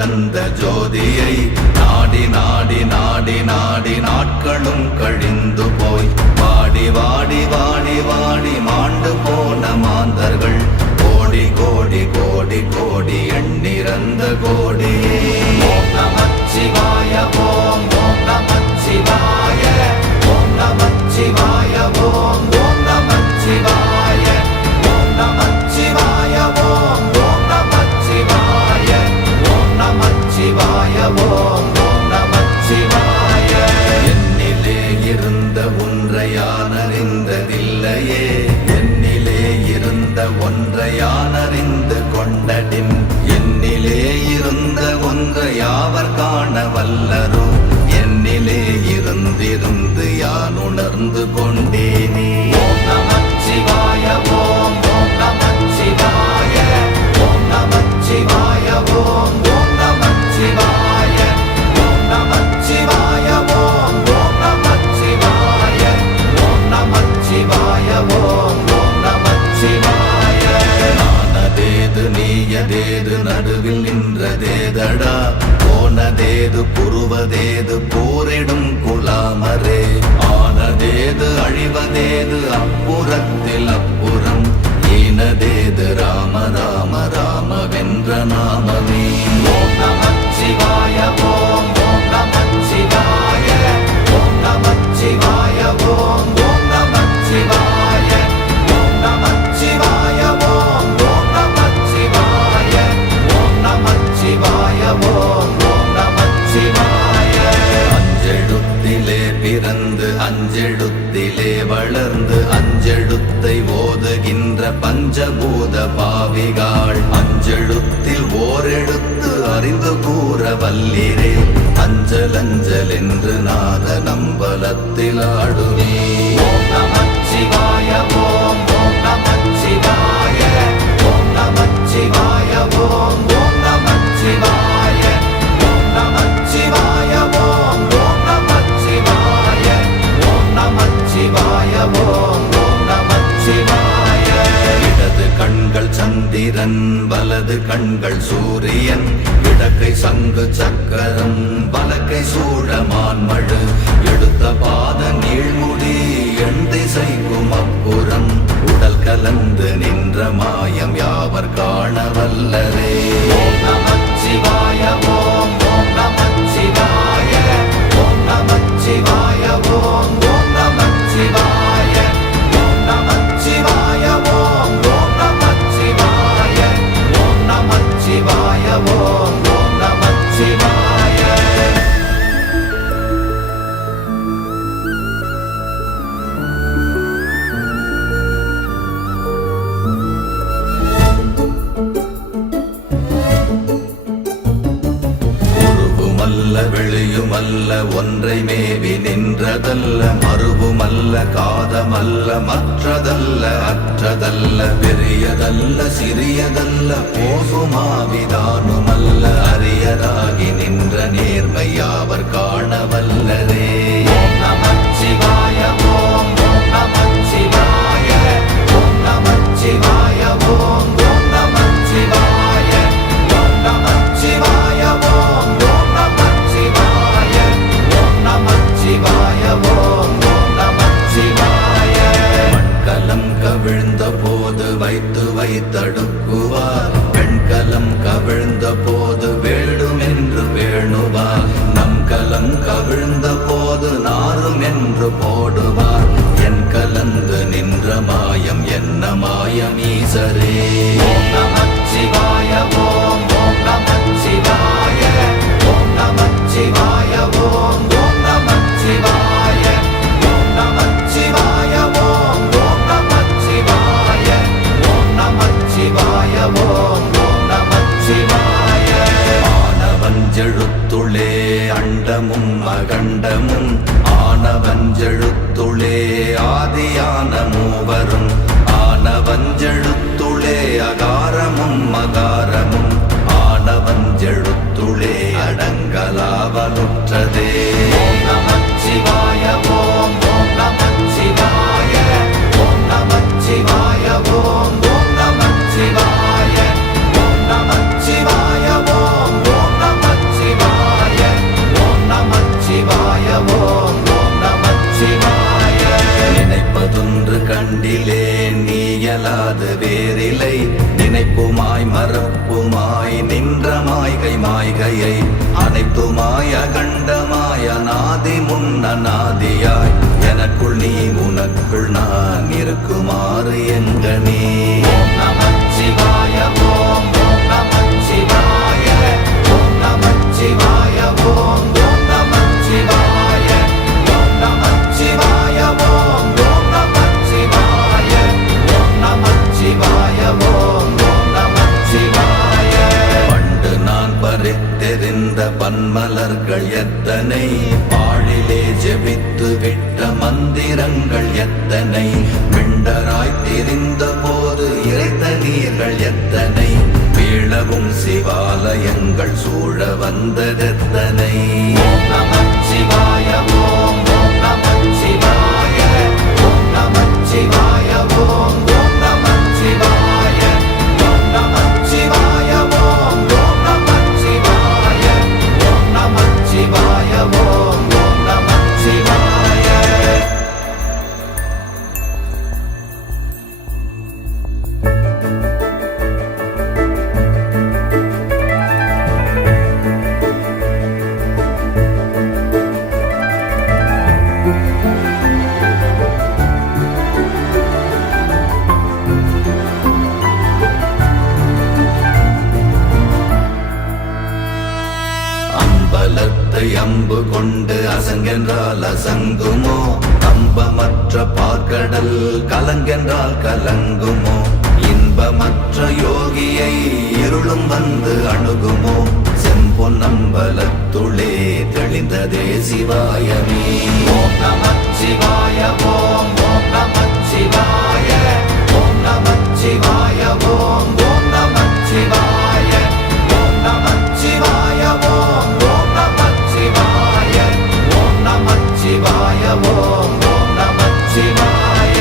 கலந்த ஜோதியை நாடி நாடி நாடி நாடி நாட்களும் கழிந்து போய் வாடி வாடி வாடி வாடி மாண்டு போன மாந்தர்கள் கோடி கோடி கோடி கோடி எண்ணிறந்த கோடி. ஓம் நமச்சிவாய ஓம் ஓம் நமச்சிவாய ஓம் நமச்சிவாய ஓம் ஓம் நமச்சிவாய ஓம் நமச்சிவாய ஓம் ஓம் நமச்சிவாய ஓம் நமச்சிவாய ஓம் ஓம் நமச்சிவாய. என்னிலே இருந்த ஒன்றை யான் அறிந்ததில்லையே, என்னிலே இருந்த ஒன்றை யான் அறிந்து கொண்டடின், என்னிலே இருந்த ஒன்றை யாவர் காண வல்லரோ, என்னிலே இருந்திருந்து யான் உணர்ந்து கொண்டேனே. ஓம் நமச்சிவாய ஓம் ஓம் நமச்சிவாய ஓம் நமச்சிவாய ஓம் ஓம் நமச்சிவாய ஓம் நமச்சிவாய ஓம் ஓம் நமச்சிவாய ஓம் நமச்சிவாய ஓம் ஓம் நமச்சிவாய. நானதேது நீயதேது நடுவில் நின்றதேதடா, போனதேது புருவதேது போரிடும் குலாமரே, ஆனதேது அழிவதேது அப்புறத்தில் அப்புறம், ஈனதேது ராம ராம ராமவென்ற நாமமே. ஓம் நமச்சிவாய ஓம் ஓம் நமச்சிவாய ஓம் நமச்சிவாய ஓம் ஓம் நமச்சிவாய ஓம் நமச்சிவாய ஓம் ஓம் நமச்சிவாய ஓம் நமச்சிவாய ஓம் ஓம் நமச்சிவாய. அஞ்செழுத்திலே பிறந்து அஞ்செழுத்திலே வளர்ந்து அஞ்செழுத்தை ஓதுகின்ற பஞ்சபூத பாவிகாள், அஞ்செழுத்தில் ஓரெழுத்து அறிந்து கூற வல்லிரே, அஞ்சல் அஞ்சல் என்று நாத நம்பலத்தில் ஆடுவே. ஓம் நமச்சிவாய ஓம் ஓம் நமச்சிவாய ஓம் நமச்சிவாய ஓம் ஓம் நமச்சிவாய ஓம் நமச்சிவாய ஓம் ஓம் நமச்சிவாய ஓம் நமச்சிவாய ஓம் ஓம் நமச்சிவாய. இடது கண்கள் சந்திரன் வலது கண்கள் சூரியன், இடக்கை சங்கு சக்கரம் வலக்கை சூழமான்மழு, எடுத்த பாத நீழ்முடி எண் திசைக்கும் அப்புறம், உடல் கலந்து நின்ற மாயம் யாவர் காண வல்லரே. ஓம் நமச்சிவாய ஓம் ஓம் நமச்சிவாய ஓம் நமச்சிவாய ஓம் ஓம் நமச்சிவாய ஓம் நமச்சிவாய ஓம் ஓம் நமச்சிவாய ஓம் நமச்சிவாய ஓம் ஓம் நமச்சிவாய. வெளியுமல்ல ஒன்றை மேவி நின்றதல்ல, மறுவுமல்ல காதமல்ல மற்றதல்ல அற்றதல்ல, பெரியதல்ல சிறியதல்ல போகுமாவிதானுமல்ல, அரியராகி நின்ற நேர்மை யாவர் காண வல்லரே. ஓம் நமச்சிவாய ஓம் ஓம் நமச்சிவாய ஓம் நமச்சிவாய ஓம் ஓம் நமச்சிவாய ஓம் நமச்சிவாய ஓம் ஓம் நமச்சிவாய ஓம் நமச்சிவாய ஓம் ஓம் நமச்சிவாய. மண்கலம் கவிழ்ந்த போது வைத்து வைத்தடுக்குவார், பெண்கலம் கவிழ்ந்த போது வேடும் என்று வேணுவார், நம் கலம் கவிழ்ந்த போது நாரும் என்று போடுவார், என் கலந்து நின்ற மாயம் என்ன மாயம் ஈசரே. ஓம் நமச்சிவாய ஓம் ஓம் நமச்சிவாய ஓம் நமச்சிவாய ஓம் ஓம் நமச்சிவாய ஓம் நமச்சிவாய ஓம் ஓம் நமச்சிவாய ஓம் நமச்சிவாய ஓம் ஓம் நமச்சிவாய. ஆனவஞ்செழுத்துளே அண்டமும் அகண்டமும், ஆனவஞ்செழுத்துளே ஆதியான மூவரும், ஆனவஞ்செழுத்துளே அகா நினைவிலே நீயலாது வேறில்லை. நினைப்புமாய் மறப்புமாய் நின்ற மாய்கை மாய்கையை அனைத்துமாய் அகண்டமாய் அநாதி முன்னநாதியாய் எனக்குள் நீ உனக்குள் நான் இருக்குமாறு எங்கனே. ஓம் நமச்சிவாய ஓம் ஓம் நமச்சிவாய ஓம் நமச்சிவாய ஓம் ஓம் நமச்சிவாய ஓம் நமச்சிவாய ஓம் ஓம் நமச்சிவாய ஓம் நமச்சிவாய ஓம் ஓம் நமச்சிவாய. பண்டு நான் பறித்தெறிந்த பன்மலர்கள் எத்தனை, பாழிலே ஜெபித்து விட்ட மந்திரங்கள் எத்தனை, மிண்டராய் தெரிந்த போது இறைத்த நீர்கள் எத்தனை, வீழவும் சிவாலயங்கள் சூழ வந்ததெத்தனை. ஓம் நமச்சிவாய ஓம் ஓம் நமச்சிவாய ஓம் நமச்சிவாய ஓம் ஓம் நமச்சிவாய ஓம் நமச்சிவாய ஓம் ஓம் நமச்சிவாய ஓம் நமச்சிவாய ஓம் ஓம் நமச்சிவாய. அம்பலத்தை அம்பு கொண்டு அசங்கென்றால் அசங்குமோ, அம்பமற்ற பார்க்கடல் கலங்கென்றால் கலங்குமோ, இன்பமற்ற யோகியை இருளும் வந்து அணுகுமோ, செம்பொன்னம்பலத்துளே தெளிந்ததே சிவாயமே. ஓம் நமச்சிவாய ஓம் ஓம் நமச்சிவாய ஓம் நமச்சிவாய ஓம் ஓம் நமச்சிவாய ஓம் நமச்சிவாய ஓம் ஓம் நமச்சிவாய ஓம் நமச்சிவாய ஓம் ஓம் நமச்சிவாய.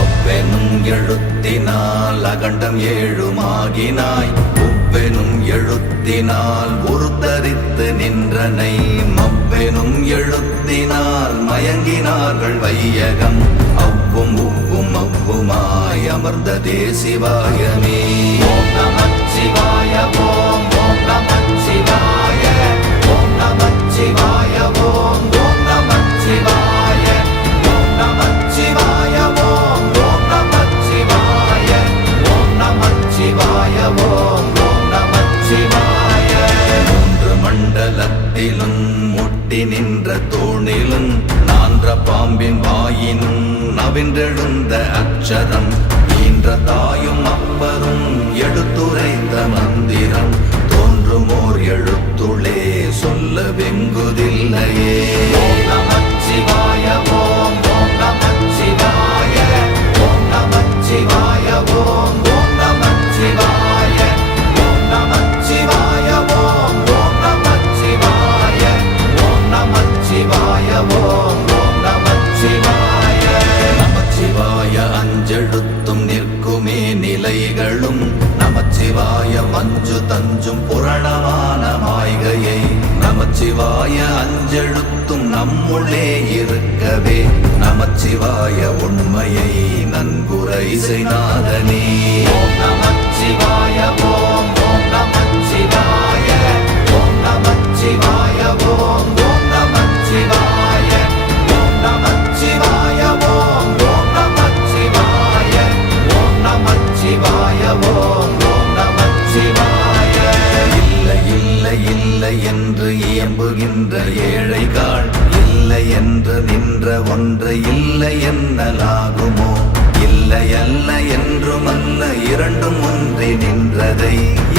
அவ்வெனும் எழுத்தினால் அகண்டம் ஏழுமாகினாய், உவ்வெனும் எழுத்தினால் உருத்தரித்து நின்றனை, மவ்வெனும் எழுத்தினால் மயங்கினார்கள் வையகம், அவ்வும் உவ்வும் அவ்வுமாய் அமர்ந்ததே சிவாயமே. ஓம் நமச்சிவாய ஓம் ஓம் நமச்சிவாய ஓம் நமச்சிவாய ஓம் ஓம் நமச்சிவாய ஓம் நமச்சிவாய ஓம் ஓம் நமச்சிவாய ஓம் நமச்சிவாய ஓம் ஓம் நமச்சிவாய. மூன்று மண்டலத்திலும் முட்டி நின்ற தூணிலும் நான்ற பாம்பின் வாயினும் நவின்றெழுந்த அக்ஷரம், ஈன்ற தாயும் அப்பரும் எடுத்துரைத்த மந்திரம், தோன்றுமோர் எழுத்துளே சொல்ல வெங்குதில்லையே. ஓம் நமச்சிவாய ஓம் ஓம் நமச்சிவாய ஓம் நமச்சிவாய ஓம் ஓம் நமச்சிவாய ஓம் நமச்சிவாய ஓம் ஓம் நமச்சிவாய ஓம் நமச்சிவாய ஓம் ஓம் நமச்சிவாய. நமச்சிவாய அஞ்செழுத்தும் நிற்குமே நிலைகளும், நமச்சிவாய மஞ்சு தஞ்சும் புரணமான மாய்கையை, நமச்சிவாய அஞ்செழுத்தும் நம்முள்ளே இருக்கவே, நமச்சிவாய உண்மையை நன்குரை செய்நாதனே. ஓம் நமச்சிவாய ஓம் ஓம் நமச்சிவாய ஓம் நமச்சிவாய ஓம் ஓம் நமச்சிவாய ஓம் நமச்சிவாய ஓம் ஓம் நமச்சிவாய ஓம் நமச்சிவாய ஓம் ஓம் நமச்சிவாய. இல்லை இல்லை இல்லை என்று இயம்புகின்ற ஏழைகாள், இல்லை என்று நின்ற ஒன்று இல்லை என்னலாகுமோ, இல்லை அல்ல என்றுமல்ல இரண்டும் ஒன்றி நின்றதை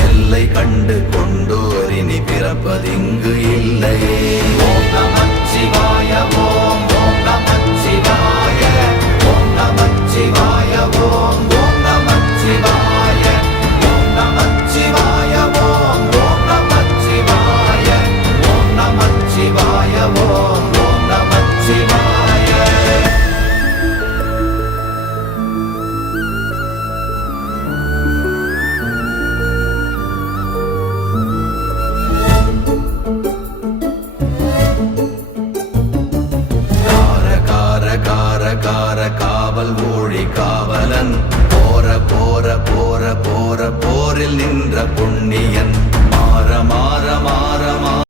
எல்லை கண்டு கொண்டோர் இனி பிறப்பதிங்கு இல்லையே. ஓம் நமச்சிவாய ஓம் ஓம் நமச்சிவாய ஓம் நமச்சிவாய ஓம் ஓம் நமச்சிவாய ஓம் நமச்சிவாய ஓம் ஓம் நமச்சிவாய ஓம் நமச்சிவாய ஓம் ஓம் நமச்சிவாய. அந்தகார காவல் ஊழி காவலன் போர போர போர போர போரில் நின்ற புண்ணியன் மாற மாற மாற